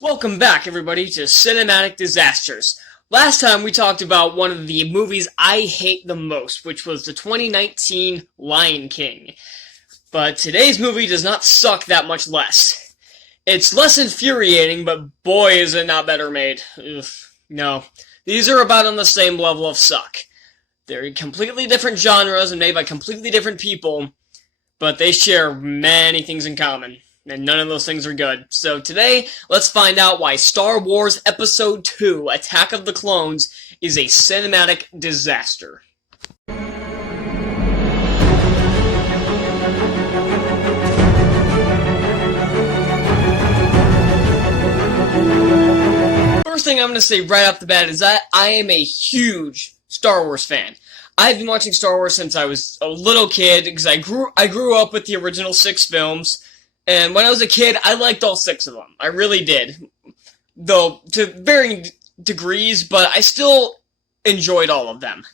Welcome back, everybody, to Cinematic Disasters. Last time we talked about one of the movies I hate the most, which was the 2019 Lion King. But today's movie does not suck that much less. It's less infuriating, but boy is it not better made. Ugh, no. These are about on the same level of suck. They're completely different genres and made by completely different people, but they share many things in common. And none of those things are good. So today, let's find out why Star Wars Episode 2, Attack of the Clones, is a cinematic disaster. First thing I'm going to say right off the bat is that I am a huge Star Wars fan. I've been watching Star Wars since I was a little kid, because I grew up with the original 6 films. And when I was a kid, I liked all 6 of them. I really did. Though, to varying degrees, but I still enjoyed all of them.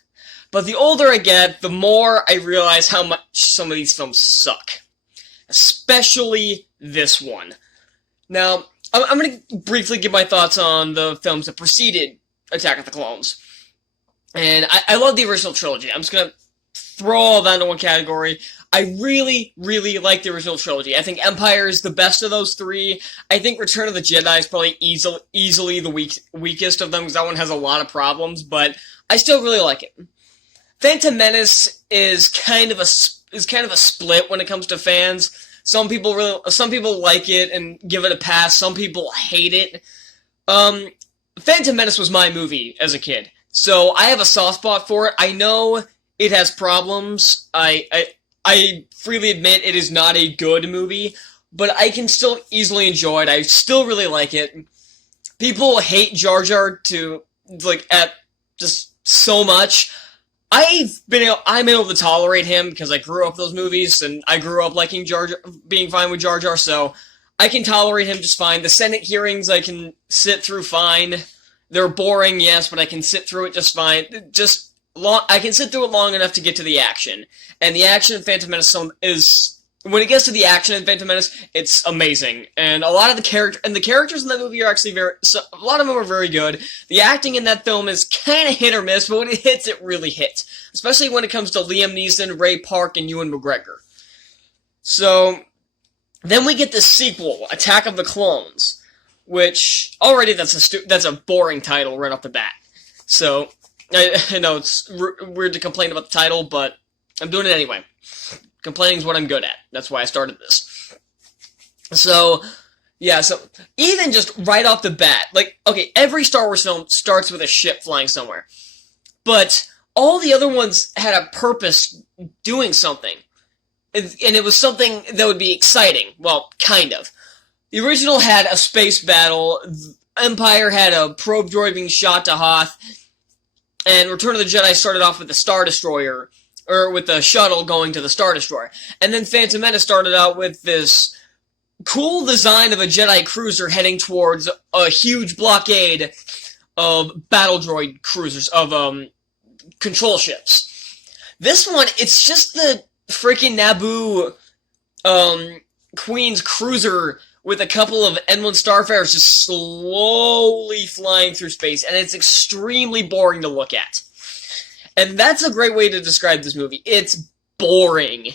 But the older I get, the more I realize how much some of these films suck. Especially this one. Now, I'm going to briefly give my thoughts on the films that preceded Attack of the Clones. And I love the original trilogy. I'm just going to throw all that into one category. I really, really like the original trilogy. I think Empire is the best of those 3. I think Return of the Jedi is probably easily the weakest of them, because that one has a lot of problems, but I still really like it. Phantom Menace is kind of a split when it comes to fans. Some people like it and give it a pass. Some people hate it. Phantom Menace was my movie as a kid, so I have a soft spot for it. I know it has problems. I freely admit it is not a good movie, but I can still easily enjoy it. I still really like it. People hate Jar Jar just so much. I'm able to tolerate him because I grew up with those movies, and I grew up liking Jar Jar, being fine with Jar Jar, so I can tolerate him just fine. The Senate hearings I can sit through fine. They're boring, yes, but I can sit through it just fine. I can sit through it long enough to get to the action. And the action in Phantom Menace is, when it gets to the action in Phantom Menace, it's amazing. And a lot of the characters in that movie are actually a lot of them are very good. The acting in that film is kind of hit or miss, but when it hits, it really hits. Especially when it comes to Liam Neeson, Ray Park, and Ewan McGregor. So, then we get the sequel, Attack of the Clones, which, already that's a boring title right off the bat. So, I know it's weird to complain about the title, but I'm doing it anyway. Complaining is what I'm good at. That's why I started this. So, yeah, so even just right off the bat, okay, every Star Wars film starts with a ship flying somewhere. But all the other ones had a purpose doing something. And it was something that would be exciting. Well, kind of. The original had a space battle. Empire had a probe droid being shot to Hoth. And Return of the Jedi started off with the Star Destroyer, or with the shuttle going to the Star Destroyer. And then Phantom Menace started out with this cool design of a Jedi cruiser heading towards a huge blockade of battle droid cruisers, of control ships. This one, it's just the freaking Naboo Queen's cruiser with a couple of N1 Starfarers just slowly flying through space, and it's extremely boring to look at. And that's a great way to describe this movie. It's boring.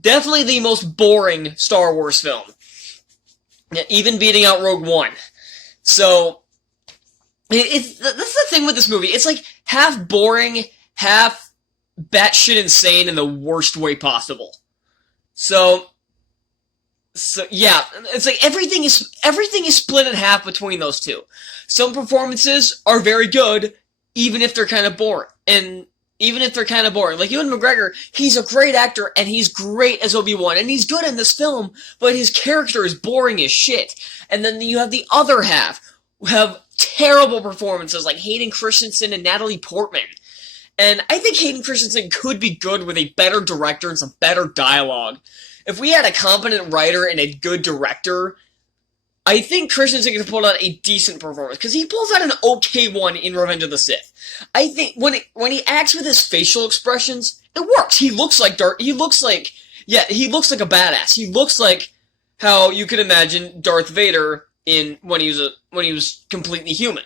Definitely the most boring Star Wars film. Even beating out Rogue One. So, that's the thing with this movie. It's like half boring, half batshit insane in the worst way possible. So yeah, it's like everything is split in half between those two. Some performances are very good, even if they're kind of boring. Like Ewan McGregor, he's a great actor, and he's great as Obi-Wan, and he's good in this film, but his character is boring as shit. And then you have the other half, who have terrible performances, like Hayden Christensen and Natalie Portman. And I think Hayden Christensen could be good with a better director and some better dialogue. If we had a competent writer and a good director, I think Christensen can pull out a decent performance, because he pulls out an okay one in Revenge of the Sith. I think when he acts with his facial expressions, it works. He looks like he looks like a badass. He looks like how you could imagine Darth Vader in when he was completely human.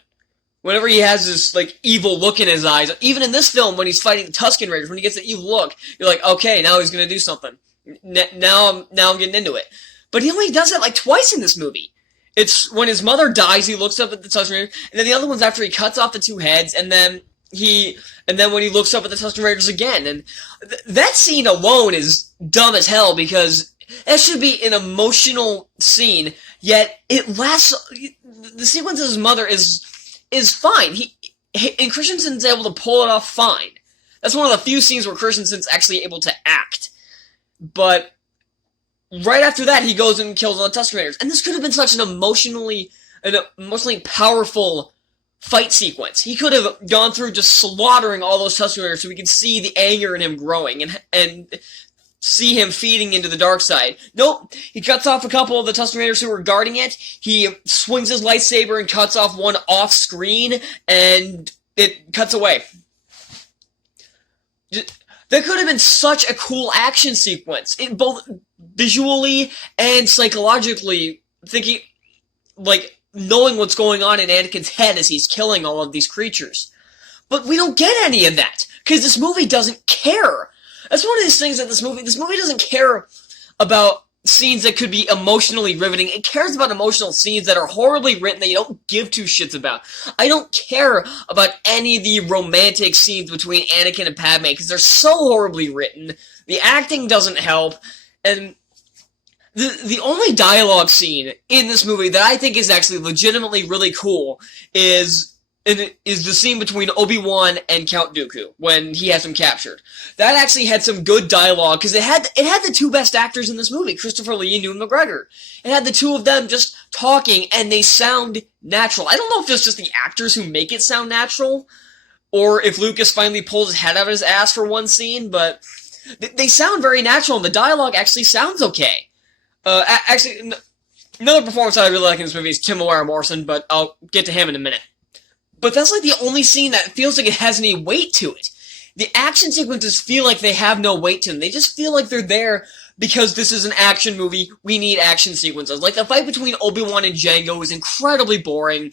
Whenever he has this, like, evil look in his eyes, even in this film, when he's fighting the Tusken Raiders, when he gets that evil look, you're like, okay, now he's gonna do something. Now I'm getting into it. But he only does it, like, twice in this movie. It's when his mother dies, he looks up at the Tusken Raiders, and then the other one's after he cuts off the two heads, and then when he looks up at the Tusken Raiders again. And that scene alone is dumb as hell, because that should be an emotional scene, yet it lasts. The sequence of his mother is fine. And Christensen's able to pull it off fine. That's one of the few scenes where Christensen's actually able to act. But right after that, he goes and kills all the Tusken Raiders. And this could have been such an emotionally powerful fight sequence. He could have gone through just slaughtering all those Tusken Raiders so we could see the anger in him growing and see him feeding into the dark side. Nope, he cuts off a couple of the Tusken Raiders who were guarding it, he swings his lightsaber and cuts off one off screen, and it cuts away. That could have been such a cool action sequence, both visually and psychologically, thinking, like, knowing what's going on in Anakin's head as he's killing all of these creatures. But we don't get any of that, because this movie doesn't care. That's one of these things that this movie doesn't care about scenes that could be emotionally riveting. It cares about emotional scenes that are horribly written that you don't give two shits about. I don't care about any of the romantic scenes between Anakin and Padme, because they're so horribly written. The acting doesn't help, and the only dialogue scene in this movie that I think is actually legitimately really cool is the scene between Obi-Wan and Count Dooku when he has him captured. That actually had some good dialogue, because it had the two best actors in this movie, Christopher Lee and Ewan McGregor. It had the two of them just talking, and they sound natural. I don't know if it's just the actors who make it sound natural, or if Lucas finally pulls his head out of his ass for one scene, but they sound very natural, and the dialogue actually sounds okay. Actually, another performance that I really like in this movie is Tim O'Wara Morrison, but I'll get to him in a minute. But that's like the only scene that feels like it has any weight to it. The action sequences feel like they have no weight to them. They just feel like they're there because this is an action movie. We need action sequences. Like the fight between Obi-Wan and Jango is incredibly boring.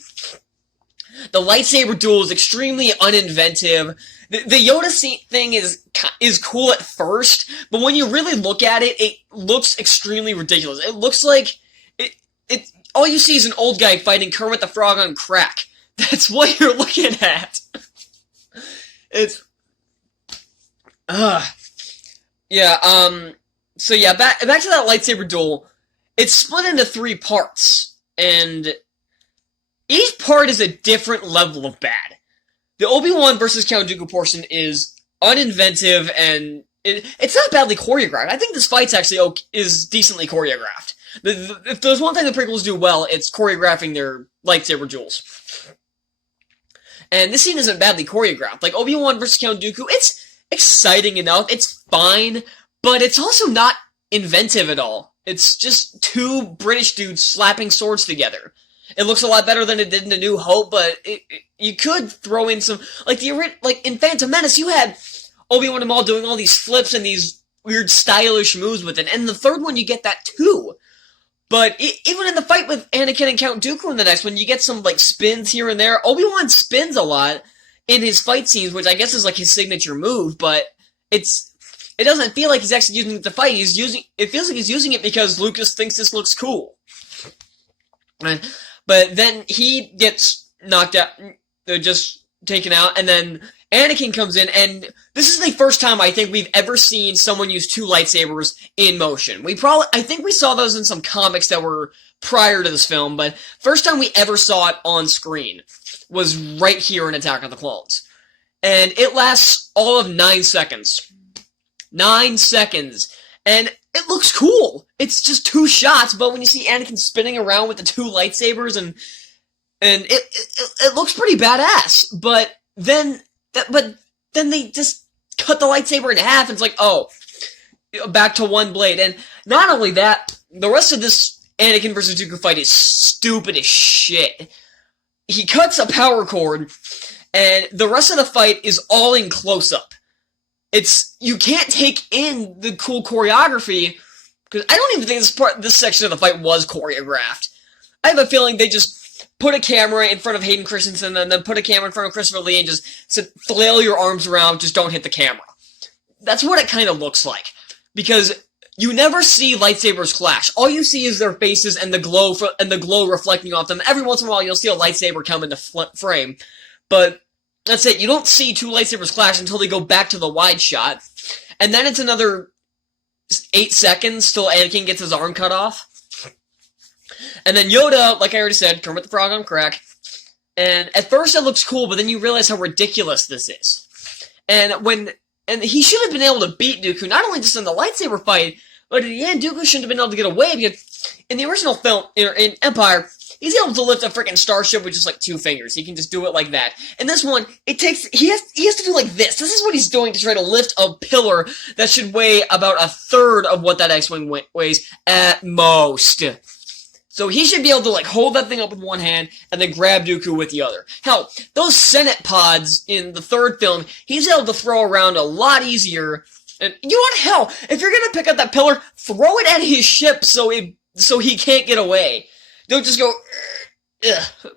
The lightsaber duel is extremely uninventive. The Yoda thing is cool at first, but when you really look at it, it looks extremely ridiculous. It looks like all you see is an old guy fighting Kermit the Frog on crack. That's what you're looking at. It's yeah, so yeah, back to that lightsaber duel. It's split into 3 parts, and each part is a different level of bad. The Obi-Wan versus Count Dooku portion is uninventive, and it's not badly choreographed. I think this fight's actually is decently choreographed. If there's one thing the prequels do well, it's choreographing their lightsaber duels. And this scene isn't badly choreographed. Like, Obi-Wan versus Count Dooku, it's exciting enough, it's fine, but it's also not inventive at all. It's just 2 British dudes slapping swords together. It looks a lot better than it did in A New Hope, but you could throw in some, like in Phantom Menace, you had Obi-Wan and Maul doing all these flips and these weird stylish moves with it, and in the third one you get that too. But even in the fight with Anakin and Count Dooku in the next one, you get some, like, spins here and there. Obi-Wan spins a lot in his fight scenes, which I guess is, like, his signature move, but it doesn't feel like he's actually using it to fight. It feels like he's using it because Lucas thinks this looks cool. Right? But then he gets knocked out, just taken out, and then Anakin comes in, and this is the first time I think we've ever seen someone use 2 lightsabers in motion. I think we saw those in some comics that were prior to this film, but first time we ever saw it on screen was right here in Attack of the Clones. And it lasts all of 9 seconds. 9 seconds. And it looks cool. It's just 2 shots, but when you see Anakin spinning around with the 2 lightsabers, and it looks pretty badass, but then they just cut the lightsaber in half, and it's like, oh, back to 1 blade. And not only that, the rest of this Anakin versus Dooku fight is stupid as shit. He cuts a power cord, and the rest of the fight is all in close-up. You can't take in the cool choreography, because I don't even think this section of the fight was choreographed. I have a feeling they just put a camera in front of Hayden Christensen and then put a camera in front of Christopher Lee and just said, flail your arms around, just don't hit the camera. That's what it kind of looks like. Because you never see lightsabers clash. All you see is their faces and the glow reflecting off them. Every once in a while, you'll see a lightsaber come into frame, but that's it. You don't see two lightsabers clash until they go back to the wide shot, and then it's another 8 seconds till Anakin gets his arm cut off. And then Yoda, like I already said, Kermit the Frog on crack. And at first it looks cool, but then you realize how ridiculous this is. And he should have been able to beat Dooku, not only just in the lightsaber fight, but at the end, Dooku shouldn't have been able to get away, because in the original film, in Empire, he's able to lift a freaking starship with just like 2 fingers. He can just do it like that. In this one, he has to do like this. This is what he's doing to try to lift a pillar that should weigh about a third of what that X-Wing weighs at most. So he should be able to like hold that thing up with one hand and then grab Dooku with the other. Hell, those Senate pods in the third film, he's able to throw around a lot easier. And you know what? Hell, if you're gonna pick up that pillar, throw it at his ship so he can't get away. Don't just go, ugh.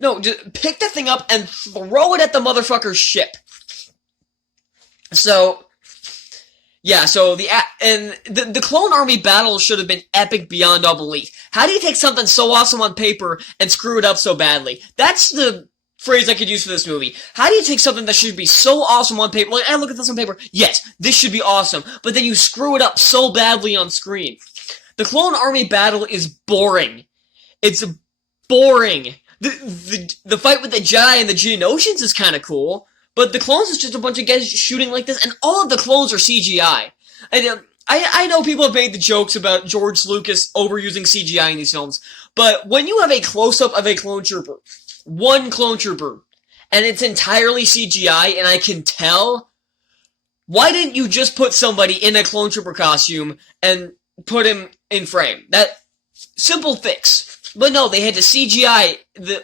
No, just pick that thing up and throw it at the motherfucker's ship. So, yeah, so the Clone Army battle should have been epic beyond all belief. How do you take something so awesome on paper and screw it up so badly? That's the phrase I could use for this movie. How do you take something that should be so awesome on paper, like, hey, look at this on paper, yes, this should be awesome, but then you screw it up so badly on screen? The Clone Army battle is boring. It's boring. The fight with the Jedi and the Geonosians is kind of cool, but the clones is just a bunch of guys shooting like this, and all of the clones are CGI. And I know people have made the jokes about George Lucas overusing CGI in these films, but when you have a close-up of a clone trooper, one clone trooper, and it's entirely CGI, and I can tell, why didn't you just put somebody in a clone trooper costume and put him in frame? That simple fix. But no, they had to CGI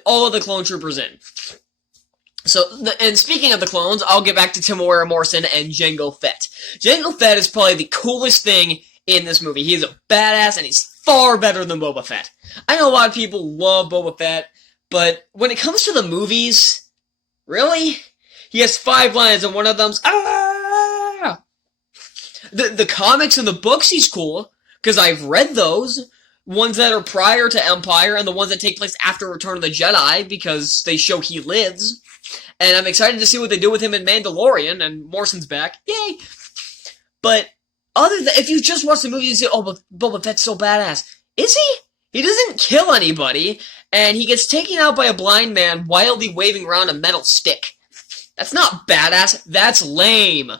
all of the clone troopers in. So, and speaking of the clones, I'll get back to Temuera Morrison and Jango Fett. Jango Fett is probably the coolest thing in this movie. He's a badass, and he's far better than Boba Fett. I know a lot of people love Boba Fett, but when it comes to the movies, really? He has 5 lines, and one of them's, ah! The comics and the books, he's cool, because I've read those. Ones that are prior to Empire, and the ones that take place after Return of the Jedi, because they show he lives. And I'm excited to see what they do with him in Mandalorian, and Morrison's back. Yay! But, other than, if you just watch the movie, you say, oh, but Boba Fett's so badass. Is he? He doesn't kill anybody, and he gets taken out by a blind man wildly waving around a metal stick. That's not badass, that's lame.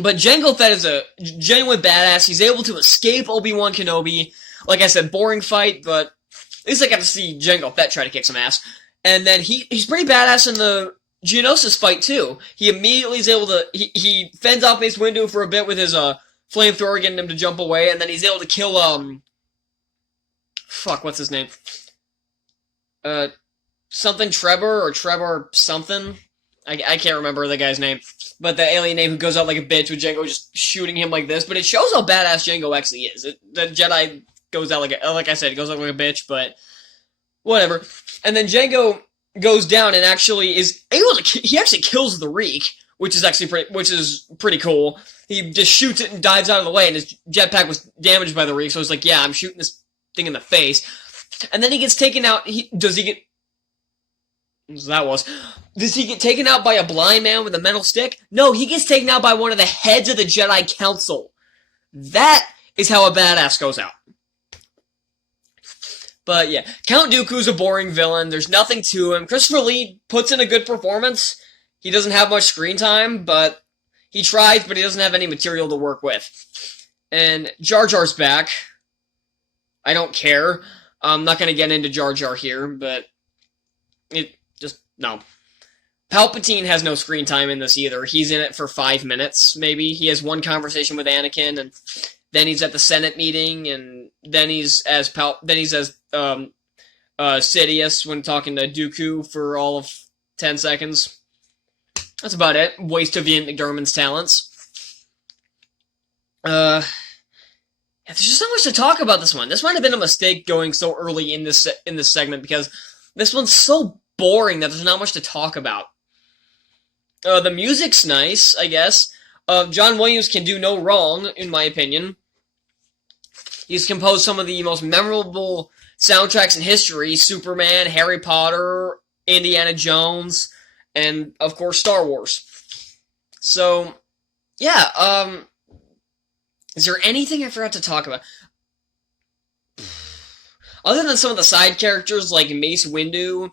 But Jango Fett is a genuine badass. He's able to escape Obi-Wan Kenobi. Like I said, boring fight, but at least I got to see Jango Fett try to kick some ass. And then he's pretty badass in the Geonosis fight, too. He immediately is able to... He fends off Mace Windu for a bit with his flamethrower, getting him to jump away, and then he's able to kill, fuck, what's his name? Something Trevor, or Trevor something? I can't remember the guy's name. But the alien name who goes out like a bitch with Jango just shooting him like this. But it shows how badass Jango actually is. The Jedi goes out like I said, it goes out like a bitch, but whatever. And then Jango goes down and actually is able to, he actually kills the Reek, which is pretty cool. He just shoots it and dives out of the way, and his jetpack was damaged by the Reek, so it's like, yeah, I'm shooting this thing in the face. And then he gets taken out, does he get taken out by a blind man with a metal stick? No, he gets taken out by one of the heads of the Jedi Council. That is how a badass goes out. But yeah, Count Dooku's a boring villain. There's nothing to him. Christopher Lee puts in a good performance. He doesn't have much screen time, but he tries, but he doesn't have any material to work with. And Jar Jar's back. I don't care. I'm not going to get into Jar Jar here, but no. Palpatine has no screen time in this either. He's in it for 5 minutes, maybe. He has one conversation with Anakin, and then he's at the Senate meeting, and then he's as Sidious when talking to Dooku for all of 10 seconds. That's about it. Waste of Ian McDiarmid's talents. Yeah, there's just not much to talk about this one. This might have been a mistake going so early in this segment because this one's so boring that there's not much to talk about. The music's nice, I guess. John Williams can do no wrong, in my opinion. He's composed some of the most memorable soundtracks in history: Superman, Harry Potter, Indiana Jones, and, of course, Star Wars. So, yeah, is there anything I forgot to talk about? Other than some of the side characters like Mace Windu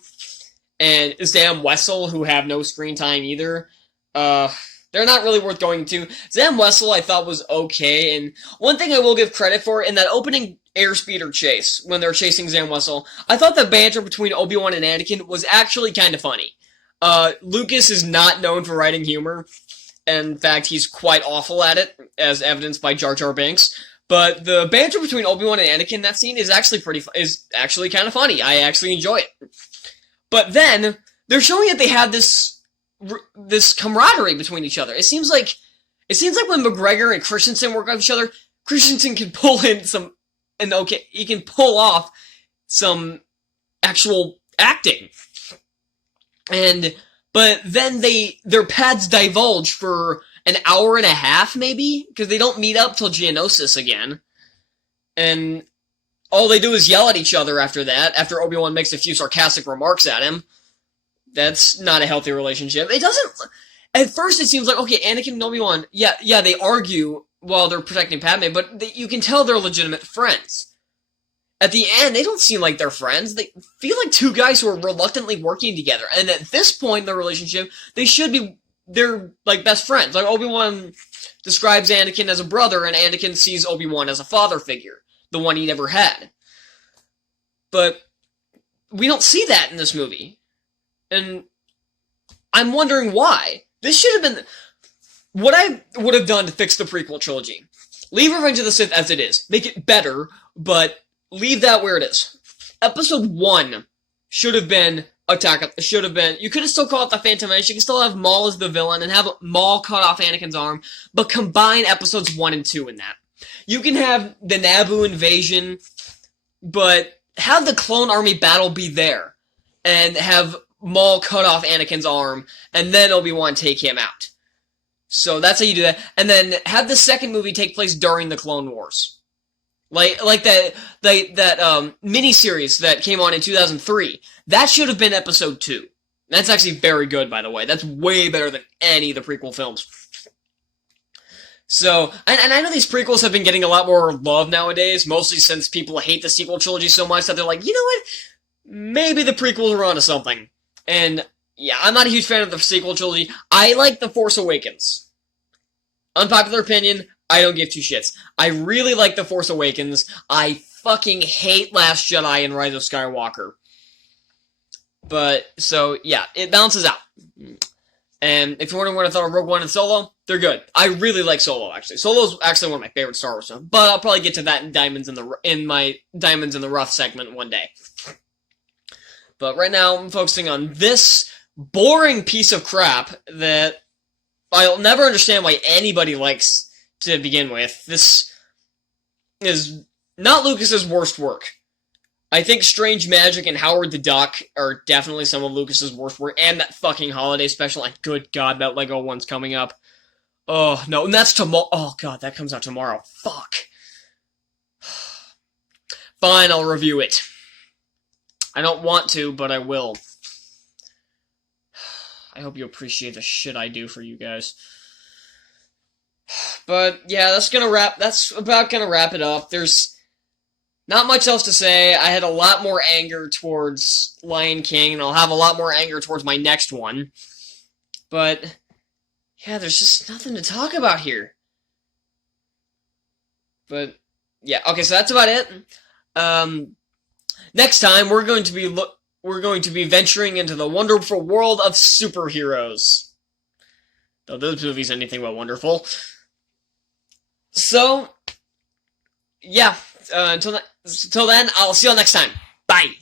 and Zam Wesell, who have no screen time either, they're not really worth going to. Zam Wesell I thought was okay, and one thing I will give credit for, in that opening airspeeder chase, when they're chasing Zam Wesell, I thought the banter between Obi-Wan and Anakin was actually kind of funny. Lucas is not known for writing humor. In fact, he's quite awful at it, as evidenced by Jar Jar Binks. But the banter between Obi-Wan and Anakin in that scene is actually kind of funny. I actually enjoy it. But then they're showing that they have this camaraderie between each other. It seems like when McGregor and Christensen work with each other, Christensen can pull in he can pull off some actual acting. But then their paths divulge for an hour and a half, maybe? Because they don't meet up till Geonosis again. And all they do is yell at each other after that, after Obi-Wan makes a few sarcastic remarks at him. That's not a healthy relationship. It doesn't... At first it seems like, okay, Anakin and Obi-Wan, yeah, they argue while they're protecting Padme, but you can tell they're legitimate friends. At the end, they don't seem like they're friends. They feel like two guys who are reluctantly working together. And at this point in their relationship, they're like best friends. Like Obi-Wan describes Anakin as a brother, and Anakin sees Obi-Wan as a father figure. The one he never had. But we don't see that in this movie. And I'm wondering why. This should have been... What I would have done to fix the prequel trilogy. Leave Revenge of the Sith as it is. Make it better, but... leave that where it is. Episode 1 should have been you could have still called it The Phantom Menace, you can still have Maul as the villain, and have Maul cut off Anakin's arm, but combine episodes 1 and 2 in that. You can have the Naboo invasion, but have the clone army battle be there, and have Maul cut off Anakin's arm, and then Obi-Wan take him out. So that's how you do that. And then have the second movie take place during the Clone Wars. Like that miniseries that came on in 2003. That should have been episode 2. That's actually very good, by the way. That's way better than any of the prequel films. So, and I know these prequels have been getting a lot more love nowadays, mostly since people hate the sequel trilogy so much that they're like, you know what? Maybe the prequels are onto something. And, yeah, I'm not a huge fan of the sequel trilogy. I like The Force Awakens. Unpopular opinion, I don't give two shits. I really like The Force Awakens. I fucking hate Last Jedi and Rise of Skywalker. But, so, yeah, it balances out. And if you're wondering what I thought of Rogue One and Solo, they're good. I really like Solo, actually. Solo's actually one of my favorite Star Wars films. But I'll probably get to that in my Diamonds in the Rough segment one day. But right now, I'm focusing on this boring piece of crap that I'll never understand why anybody likes to begin with. This is not Lucas's worst work. I think Strange Magic and Howard the Duck are definitely some of Lucas's worst work, and that fucking holiday special, and good god, that Lego one's coming up. Oh, no, and that's tomorrow. Oh, god, that comes out tomorrow. Fuck. Fine, I'll review it. I don't want to, but I will. I hope you appreciate the shit I do for you guys. But, yeah, that's about gonna wrap it up. There's not much else to say. I had a lot more anger towards Lion King, and I'll have a lot more anger towards my next one. But, yeah, there's just nothing to talk about here. But, yeah, okay, so that's about it. Next time, we're going to be venturing into the wonderful world of superheroes. Though this movie's anything but wonderful. So, yeah, until then, I'll see you all next time. Bye!